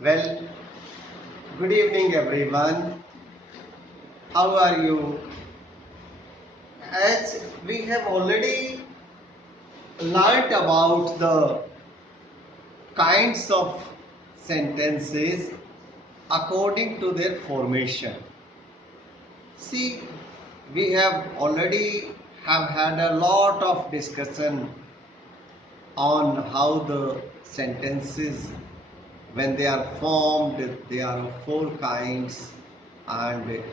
Well, good evening everyone. How are you? As we have already learnt about the kinds of sentences according to their formation. See, we have already have had a lot of discussion on how the sentences when they are formed they are of four kinds, and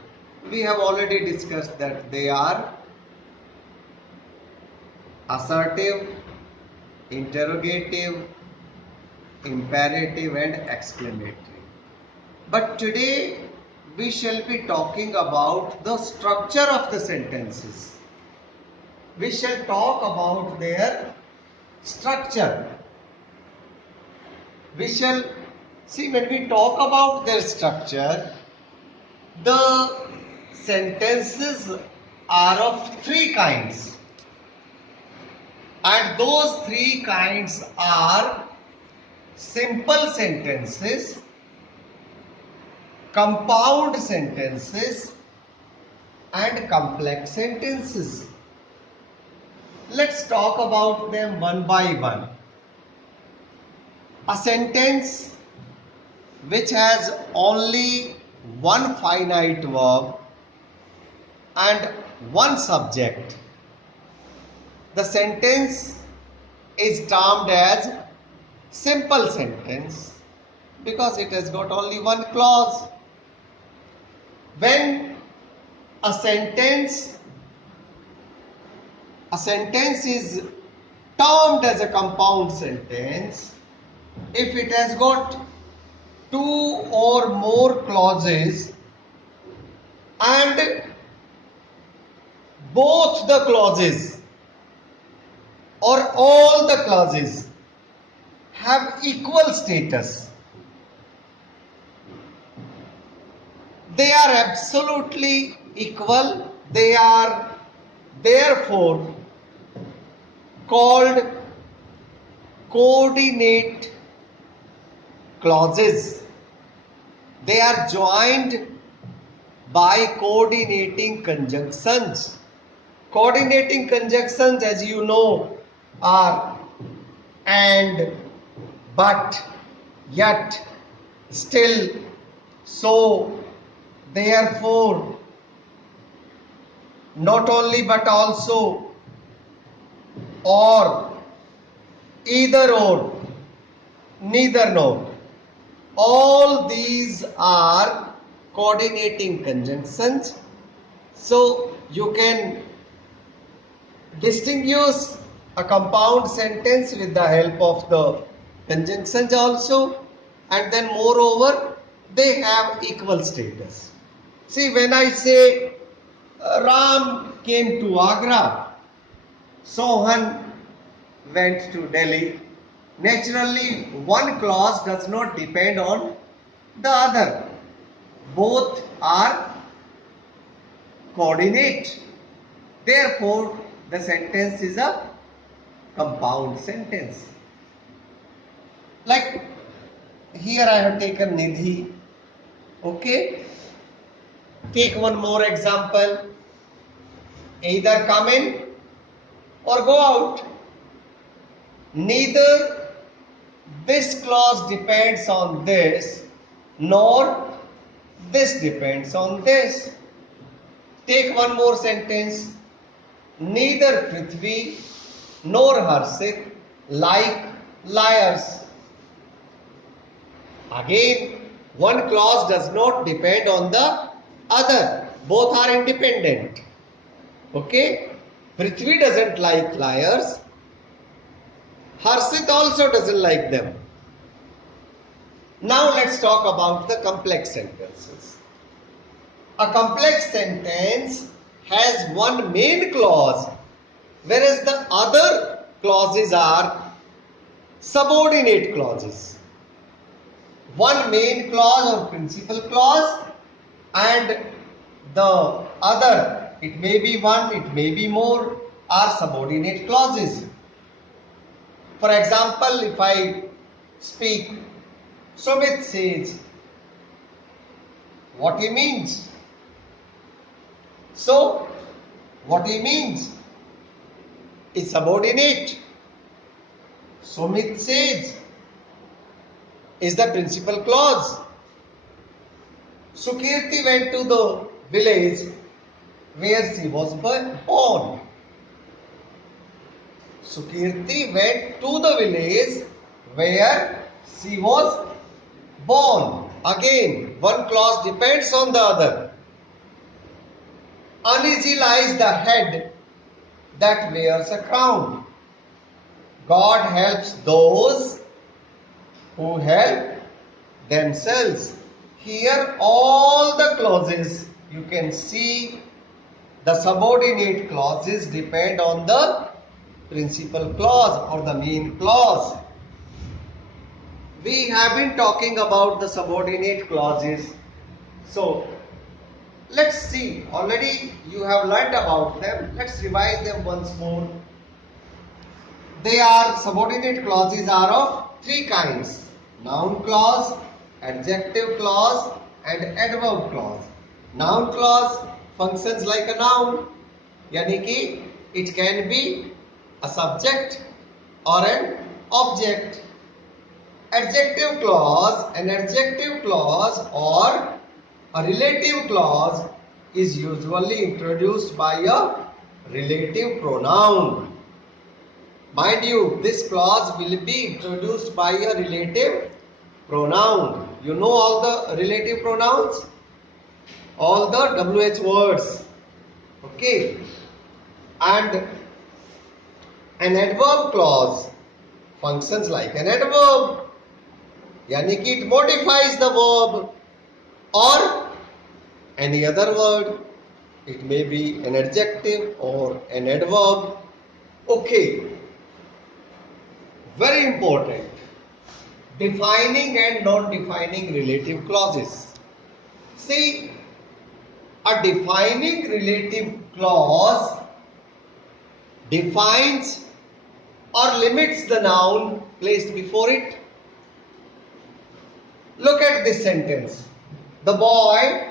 we have already discussed that they are assertive, interrogative, imperative and exclamatory. But today we shall be talking about the structure of the sentences. We shall talk about their structure. We shall see, when we talk about their structure, the sentences are of three kinds, and those three kinds are simple sentences, compound sentences and complex sentences. Let's talk about them one by one. A sentence which has only one finite verb and one subject, the sentence is termed as simple sentence because it has got only one clause. When a sentence is termed as a compound sentence if it has got two or more clauses and both the clauses or all the clauses have equal status. They are absolutely equal. They are therefore called coordinate clauses. They are joined by coordinating conjunctions. Coordinating conjunctions, as you know, are and, but, yet, still, so, therefore, not only but also, or, either or, neither nor. All these are coordinating conjunctions. So you can distinguish a compound sentence with the help of the conjunctions also, and then moreover they have equal status. See, when I say Ram came to Agra, Sohan went to Delhi, naturally one clause does not depend on the other. Both are coordinate. Therefore, the sentence is a compound sentence. Like here I have taken Nidhi. Okay. Take one more example. Either come in or go out. Neither this clause depends on this, nor this depends on this. Take one more sentence. Neither Prithvi nor Harshit like liars. Again, one clause does not depend on the other. Both are independent. Okay? Prithvi doesn't like liars. Harshit also doesn't like them. Now let's talk about the complex sentences. A complex sentence has one main clause, whereas the other clauses are subordinate clauses. One main clause or principal clause, and the other, it may be one, it may be more, are subordinate clauses. For example, if I speak, Sumit says what he means. So, what he means is subordinate. Sumit says is the principal clause. Sukirti went to the village where she was born. Sukirti went to the village where she was born. Again, one clause depends on the other. Uneasy lies the head that wears a crown. God helps those who help themselves. Here all the clauses, you can see the subordinate clauses depend on the principal clause or the main clause. We have been talking about the subordinate clauses. So, let's see. Already you have learnt about them. Let's revise them once more. Subordinate clauses are of three kinds: noun clause, adjective clause and adverb clause. Noun clause functions like a noun, yani ki it can be a subject or an object. Adjective clause, an adjective clause or a relative clause is usually introduced by a relative pronoun. Mind you, this clause will be introduced by a relative pronoun. You know all the relative pronouns? All the WH words. Okay. And an adverb clause functions like an adverb. Yani ki it modifies the verb or any other word. It may be an adjective or an adverb. Okay. Very important. Defining and non-defining relative clauses. See, a defining relative clause defines or limits the noun placed before it. Look at this sentence. The boy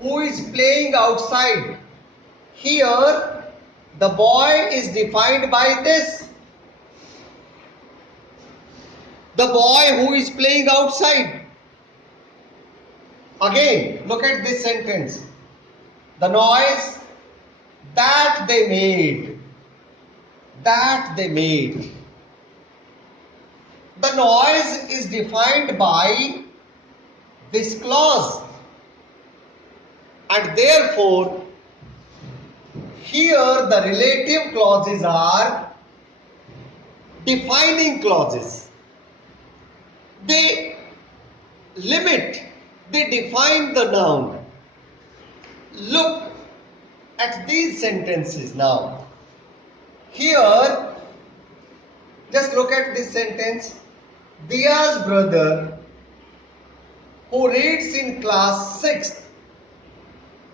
who is playing outside. Here, the boy is defined by this. The boy who is playing outside. Again, look at this sentence. The noise that they made. That they made. The noise is defined by this clause. And therefore, here the relative clauses are defining clauses. They limit, they define the noun. Look at these sentences now. Here, just look at this sentence. Diya's brother, who reads in class 6th,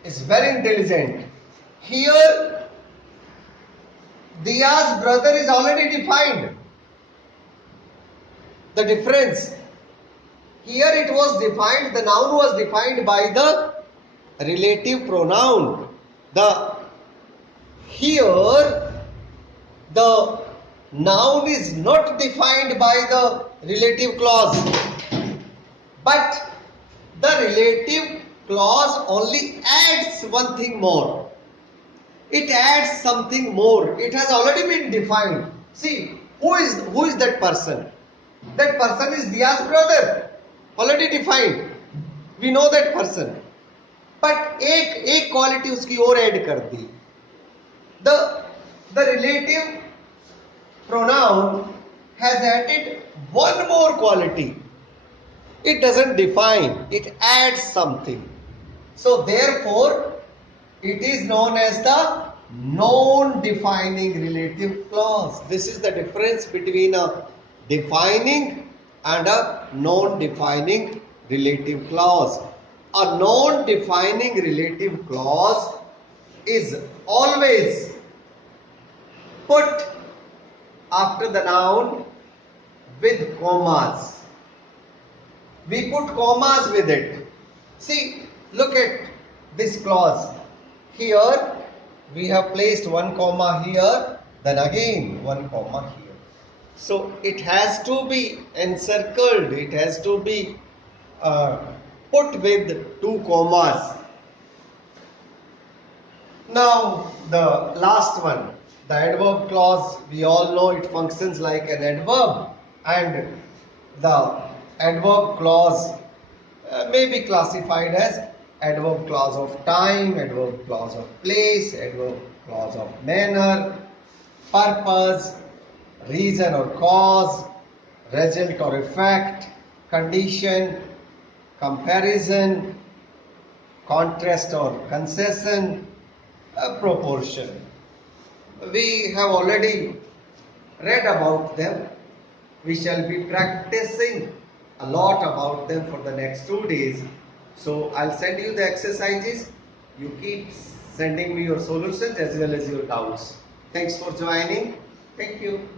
is very intelligent. Here, Diya's brother is already defined. The difference. Here it was defined, the noun was defined by the relative pronoun. Here, the noun is not defined by the relative clause, but the relative clause only adds one thing more. It adds something more. It has already been defined. See, who is that person? That person is Diya's brother. Already defined. We know that person. But एक quality उसकी और add कर दी. The relative pronoun has added one more quality. It doesn't define, it adds something. So therefore, it is known as the non-defining relative clause. This is the difference between a defining and a non-defining relative clause. A non-defining relative clause is always put after the noun with commas. we put commas with it. See, look at this clause. Here we have placed one comma here, then again one comma here. So it has to be encircled, it has to be put with two commas. Now the last one, the adverb clause, we all know it functions like an adverb, and the adverb clause may be classified as adverb clause of time, adverb clause of place, adverb clause of manner, purpose, reason or cause, result or effect, condition, comparison, contrast or concession, proportion. We have already read about them. We shall be practicing a lot about them for the next 2 days. So I'll send you the exercises. You keep sending me your solutions as well as your doubts. Thanks for joining. Thank you.